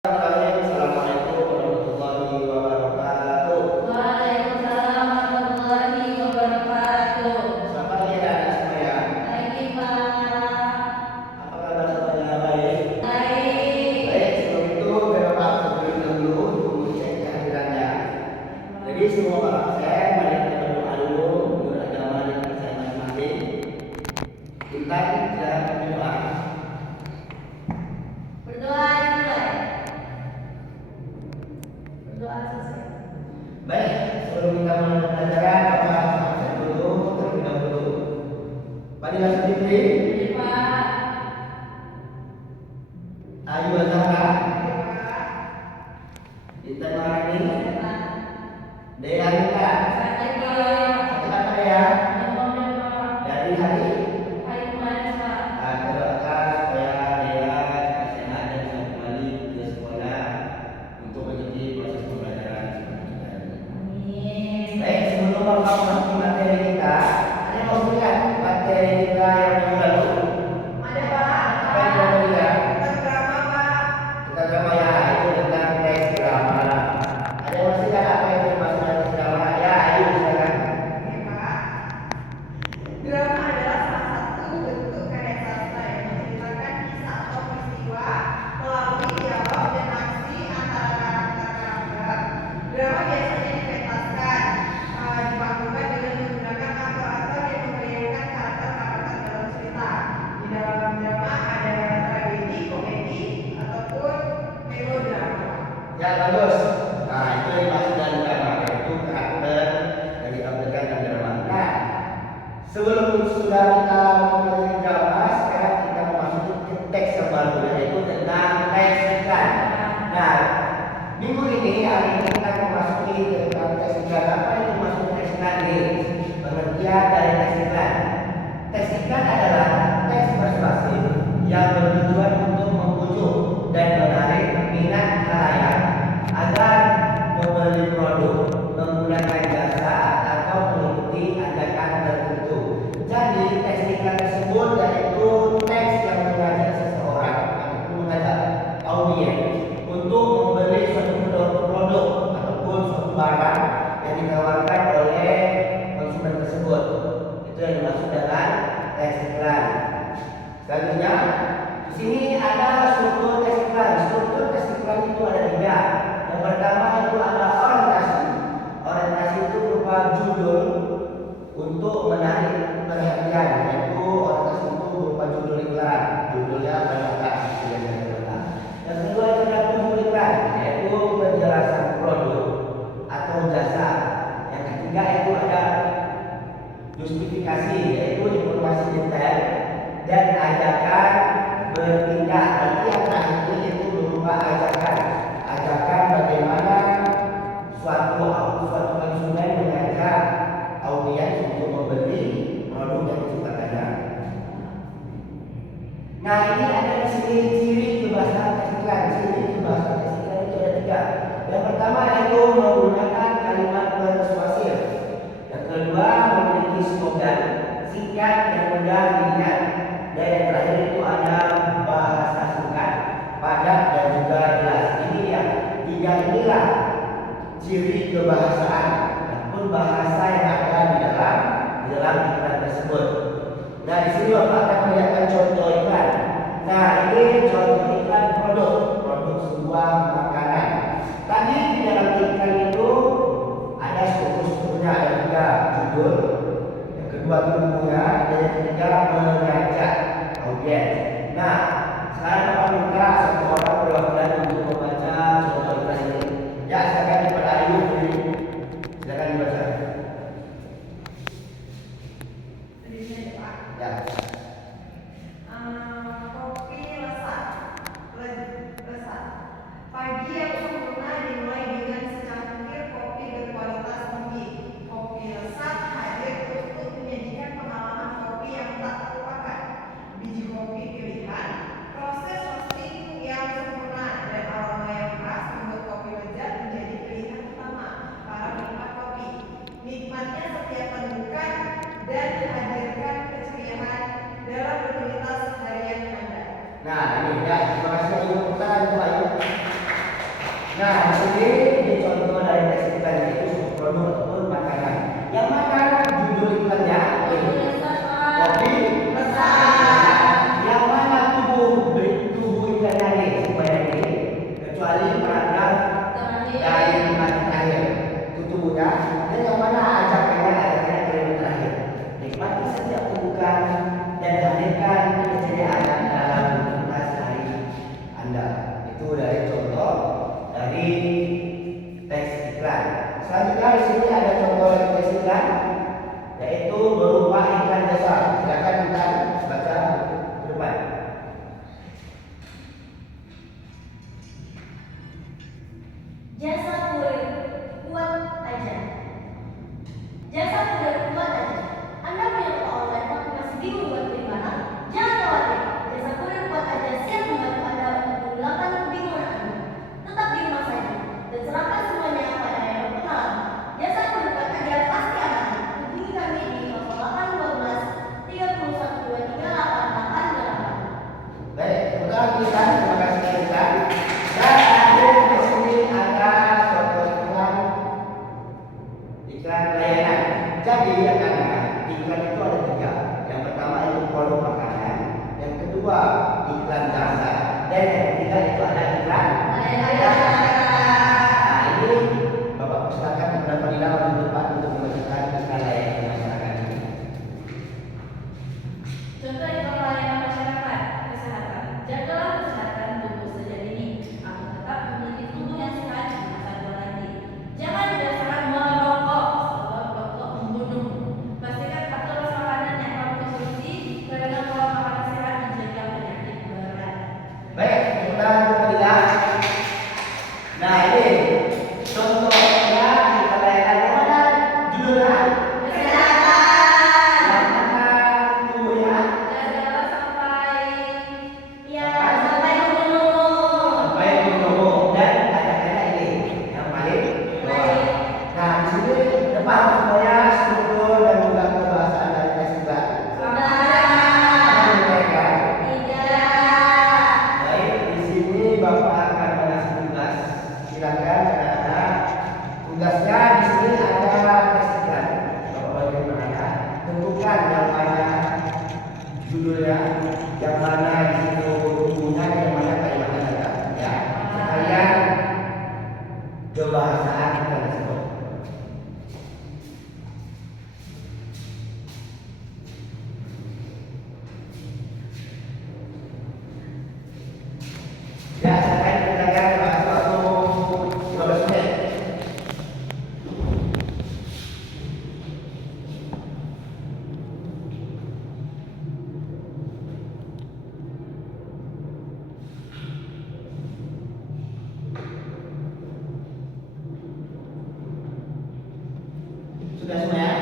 Assalamualaikum warahmatullahi wabarakatuh. Waalaikumsalam warahmatullahi wabarakatuh. Selamat pagi anak-anak semua. Pagi Pak. Apa kabar semuanya? Baik. Baik. Baik, sebelum itu biar Bapak sebelum dulu untuk cek kehadirannya. Jadi semua para pasien, mari kita berdoa dulu menurut agama dan kepercayaan masing-masing. Intan dan berdoa. Berdoa dimulai. Berdoa selesai. Baik, sebelum kita mulai pelajaran, Bapak absen dulu terlebih dahulu. Fadilah Sulfikri, Jadi Pak. Ayu Azhara, Intan Marani, Pak. Dea Anita. Sampai Pak. Kata ya, Demam dan Pak. dari hari Hari kemarin Pak. doakan supaya Dea cepat sehat dan bisa kembali ke sekolah untuk mengikuti proses pembelajaran seperti kita. Amin. Baik, sebelum Bapak memasuki materi kita, ada yang mau lihat materi kita yang minggu lalu? Ada Pak. Apa yang mau lihat? Tentang drama Pak. Kita drama ya, itu tentang teks drama. Ada yang masih ingat apa yang dimaksud dengan teks drama? Ya, ayo silakan. Oke, Pak. Drama adalah salah satu bentuk karya sastra yang menceritakan kisah atau peristiwa melalui dialog dan aksi antara karakter-karakter. Drama biasanya dipentaskan, dipanggungkan dengan menggunakan aktor-aktor yang membayangkan karakter-karakter dalam cerita. Di dalam drama ada tragedi, komedi, ataupun melodrama. Ya, bagus. Nah, itu yang dimaksud dengan drama, yaitu karakter yang ditampilkan dalam drama. Nah, sebelum sudah kita mempelajari drama, sekarang kita memasuki ke teks yang baru, yaitu tentang teks iklan. Nah, minggu ini, hari ini kita memasuki tentang teks iklan. Apa itu maksud teks iklan ini? Pengertian dari teks iklan. Teks iklan adalah teks persuasif yang bertujuan untuk membujuk dan menarik minat khalayak agar membeli produk, menggunakan jasa atau mengikuti ajakan tertentu. Jadi teks iklan tersebut yaitu teks yang mengajak seseorang ataupun mengajak audiens untuk membeli suatu produk ataupun suatu barang yang ditawarkan oleh konsumen tersebut. Itu yang dimaksud dengan teks iklan. Selanjutnya, di sini ada struktur teks iklan. Struktur teks iklan itu ada 3. Yang pertama itu ada orientasi. Orientasi itu berupa judul untuk menarik perhatian, yaitu orientasi itu berupa judul iklan. Judulnya berangkat. Yang kedua itu ada tujuan iklan, yaitu penjelasan produk atau jasa. Yang ketiga itu ada justifikasi, yaitu informasi detail dan ajakan bertindak. Nanti yang terakhir itu berupa ajakan bagaimana suatu konsumen mengajak audiens untuk membeli produk yang diciptakannya. Nah, ini ada di sini ciri kebahasan teks iklan. Ciri kebahasan teks iklan itu ada 3. Yang pertama yaitu menggunakan kalimat persuasif. Yang kedua memiliki slogan singkat dan mudah diingat. Dan yang terakhir itu ada bahasa singkat, padat dan juga jelas. Ini ya, 3 inilah ciri kebahasaan ataupun bahasa yang ada di dalam iklan tersebut. Nah, di sini Bapak akan melihatkan contoh iklan. Nah, ini contoh iklan produk sebuah makanan. Tadi di dalam iklan itu ada strukturnya, ada 3 judul, yang kedua tubuhnya, dan yang ketiga mengajak audiens. Nah, sekarang Bapak minta satu orang perwakilan untuk membaca contoh iklan ini. Ya, silakan kepada Ayu, silakan dibaca. Di sini, Pak. Ya. Kopi lesat. Nah, di sini ini contoh dari tes iklan yaitu produk ataupun makanan. Yang mana judul iklannya? Kopi Pesan. Yang mana tubuh iklannya nih supaya ini kecuali paragraf dari kalimat terakhir itu tubuhnya, dan yang mana ajakannya kalimat terakhir. Nikmati setiap pembukaan dan hadirkan keceriaan dalam rutinitas hari Anda. Itu dari contoh dari teks iklan. Selanjutnya di sini ada contoh dari teks iklan, yaitu berupa iklan jasa. Silakan kita baca ke depan. Jasa kurir kuat aja. Jasa kurir kuat aja. Anda punya toko online tapi masih bingung buat beli mana? Jangan khawatir. Jasa kurir kuat aja siap membantu Anda untuk menghilangkan kebingungan Anda. Tetap di rumah saja dan serahkan semuanya pada yang berpengalaman. Jasa kurir kuat aja pasti aman. Hubungi kami di 0812 3123 8888. Baik, terima kasih Intan. Dan akhir di sini ada contoh iklan layanan. Jadi yang ada iklan itu ada tiga. Yang pertama itu produk makanan, yang kedua iklan jasa, dan yang ketiga itu ada iklan layanan. Nah, ini Bapak Pustakaan kepada Fadila wajib depan untuk membacakan iklan layanan masyarakat ini. Contoh iklan layanan masyarakat kesehatan. Jagalah kesehatan tubuh sejak dini agar tetap memiliki tubuh yang sehat di masa tua nanti. Jangan dasarkan merokok sebab rokok membunuh. Pastikan atur makanan yang kamu konsumsi karena pola makanan sehat mencegah penyakit berat. Baik, kita Fadila. Nah, ini contohnya iklan layanan yang mana judulnya? Kesehatan. Yang mana tubuhnya? Jagalah sampai Sampai umur. Baik, Bung. Dan ada ini yang paling bawah. Nah, di sini depan semuanya struktur dan juga kebahasaan dari tes iklan. Ada mereka. Baik, di sini Bapak akan mengasih tugas. Silakan anak-anak. Tugasnya di sini ada tes iklan. Bapak bagaimana? Tentukan yang mana judulnya, yang mana di situ tubuhnya, yang mana kalimatnya ada. Ya, sekalian kebahasaan kita tersebut. Ya, saya silakan bahas waktu 15 menit. Sudah semua ya?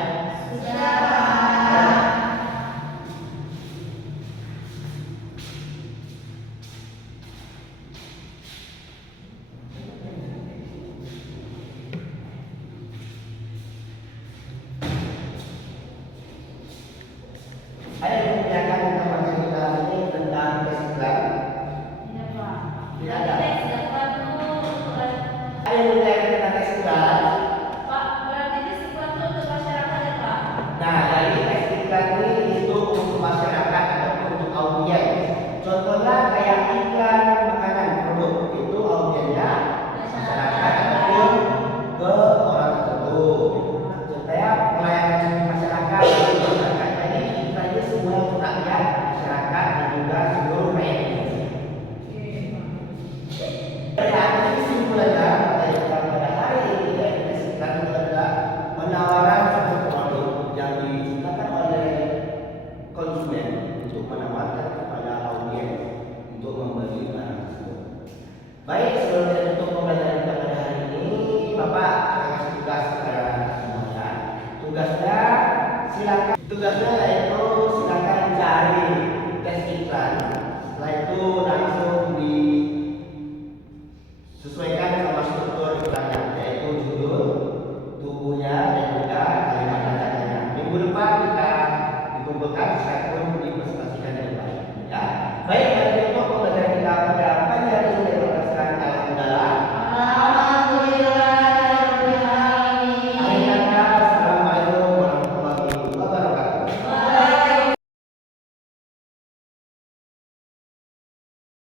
Ada yang menanyakan tentang materi kita ini tentang tes iklan? Tidak, Pak. Tidak ada. Teks iklan tuh Ada yang menanyakan tentang tes iklan? Pak, berarti tes iklan tuh untuk masyarakat ya, Pak? Nah, dari tes iklan ini itu untuk masyarakat ataupun untuk audiens. Contohnya kayak iklan makanan produk itu audiensnya masyarakat ataupun ke orang tertentu. Supaya pelayanan masyarakat jadi iklannya semua untuk rakyat, masyarakat dan juga seluruh rakyat Indonesia. Pada kesimpulannya materi kita pada hari ini tes iklan itu adalah penawaran suatu produk yang diciptakan oleh konsumen untuk menawarkan kepada audiens untuk membeli barang tersebut. Baik,